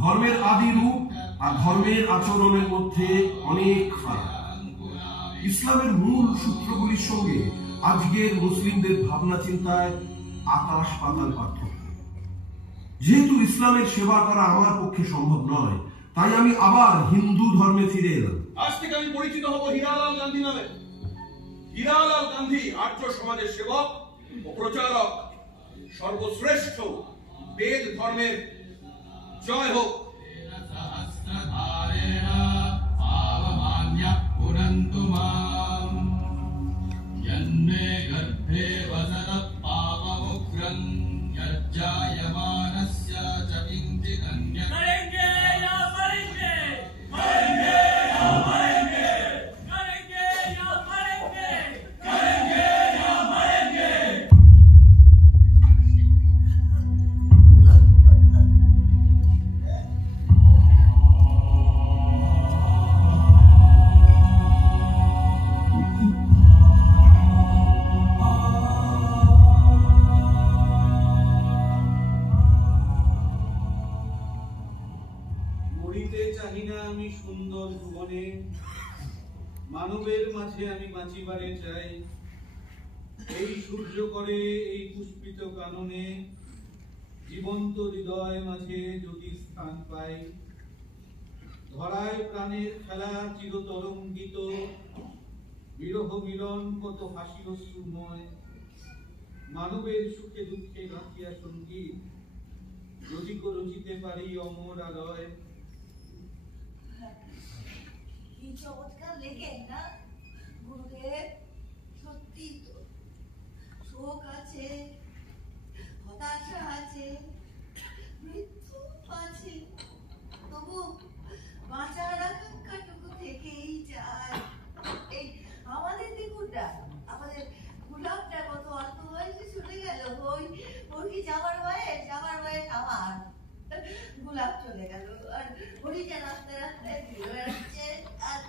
ধর্মের আদি রূপ আর ধর্মের আচরণের মধ্যে অনেক ফারাক। ইসলামের মূল সূত্রগুলির সঙ্গে আজকের মুসলিমদের ভাবনা চিন্তায় আকাশ পাতাল পার্থক্য। যেহেতু ইসলামের সেবা করা আমার পক্ষে সম্ভব নয়, তাই আমি আবার হিন্দু ধর্মে ফিরে এলাম। আজ থেকে আমি পরিচিত হব হীরালাল গান্ধী নামে। হীরালাল গান্ধী আর্য সমাজের সেবক ও প্রচারক। সর্বশ্রেষ্ঠ বেদ ধর্মের জয় হোক। আমি সুন্দর ভুবনে মানবের মাঝে আমি বাঁচিবারে চাই। এই সূর্য করে এই পুষ্পিত কাননে জীবন্ত হৃদয় মাঝে যদি স্থান পাই। ধরায় প্রাণের খেলা চিরতরঙ্গিত, বিরহ মিলন কত হাসি অশ্রুময়। মানবের সুখে দুঃখে গাঁথিয়া সঙ্গীত যদি রচিতে পারি অমর আলয়। কি চমৎকার লেখেন না গুরুদেব। সত্যি তো শোক আছে, হতাশা আছে, মৃত্যু আছে, তবু বাঁচার আকাঙ্ক্ষাটুকু থেকেই যায়। এই আমাদের দেখুনটা, আমাদের গোলাপটা কত অল্প বয়সে চলে গেল। ওর কি যাবার বয়স আমার গোলাপ চলে গেল। আর হরিটা রাস্তায় রাস্তায় ঘুরে বেড়াচ্ছে। আর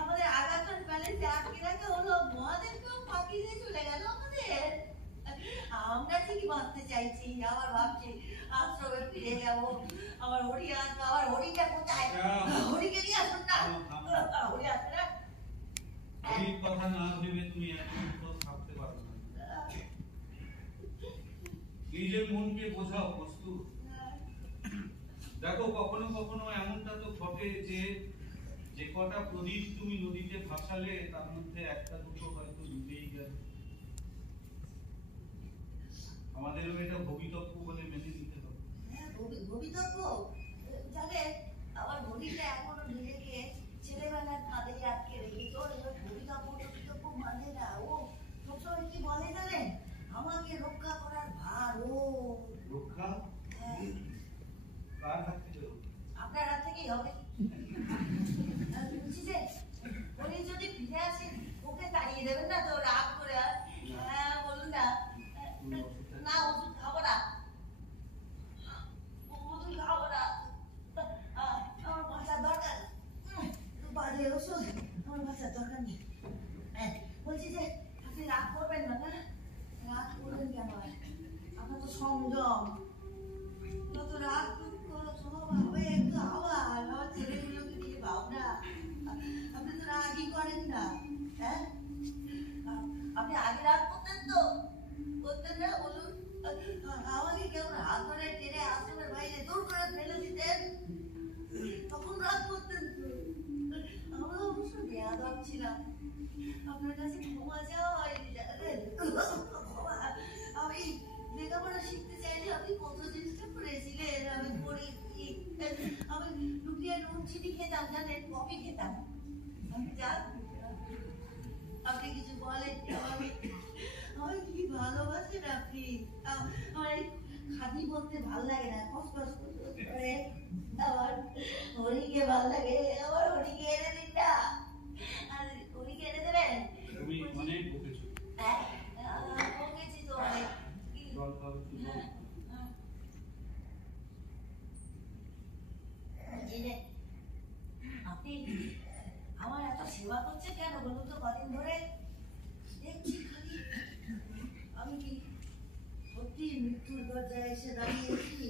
আমাদের আগাখান প্যালেসে আটকে রাখা হলো, মহাদেবকেও ফাঁকি দিয়ে চলে গেল আমাদের। আমরা ঠিকই বাঁচতে চাইছি, আবার ভাবছি আশ্রমে ফিরে যাব। আমার হরি আসবে, আমার হরিটা কোথায়? হরিকে নিয়ে আসুন না, হরি আসবে না। এই কথা না ভেবে তুমি এখন থাকতে পারো না। নিজের মনকে বোঝাও বস্তু। দেখো কখনো কখনো এমনটা তো ঘটে যে কটা প্রদীপ তুমি নদীতে ভাসালে তার মধ্যে একটা দুটো হয়তো ডুবেই গেল। আমাদেরও এটা ভবিতব্য বলে মেনে নিতে হবে। ভবিতব্য জানে, আমার ভবিটা এখনো নিজেকে ছেলেবেলার কাঁধে আটকে রেখেছে। ওর ভবিতব্য মানে না। ও সবসময় কি বলে জানেন, আমাকে রক্ষা করার ভার ও। রক্ষা কার হাত থেকে? আপনার হাত থেকেই হবে। বলছি যে উনি যদি ফিরে আসেন, ওকে তাড়িয়ে দেবেন না তো রাগ করে? হ্যাঁ বলুন না। না ওষুধ খাবো না, ওষুধ খাবো না। আমার বাঁচার দরকার, বাজে ওষুধ আমার বাঁচার দরকার নেই। বলছি যে আপনি রাগ করবেন না। না রাগ করবেন কেন? আপনার তো সংযম, যত রাগ হবে একটু আবার আমার ছেলেগুলোকে নিয়ে ভাবনা। আপনি তো রাগই করেন না। হ্যাঁ আপনি আগে রাগ করতেন তো? করতেন না বলুন? আমাকে কেউ হাত ধরে টেনে আশ্রমের বাইরে দূর করে ফেলে দিতেন, তখন রাগ করতেন তো? আমরা অবশ্য বেয়াদব ছিলাম, আপনার কাছে ক্ষমা চাওয়া হয়নি জানেন। আমি লেখাপড়া শিখতে চাইলে আপনি কত চেষ্টা করেছিলেন। আমি পড়েছি, আমি লুকিয়ে নুন চিনি খেতাম জানেন, কফি খেতাম। আমি আপনি কিছু বলেন আমার কি ভালোবাসেন আপনি। আমার খাদি বলতে ভাল লাগে না, কষ্ট করে। আমার হরিকে ভাল লাগে, আমার হরিকে এনে দিন না। আর হরিকে এনে দেবেন? তুমি অনেক বকেছো। হ্যাঁ বকেছি তো অনেক। এই যে আপনি আমার এত সেবা করছে কেন বলুন তো কদিন ধরে? দেখছি খালি আমি কি সত্যি মৃত্যুর দরজায় এসে দাঁড়িয়েছি।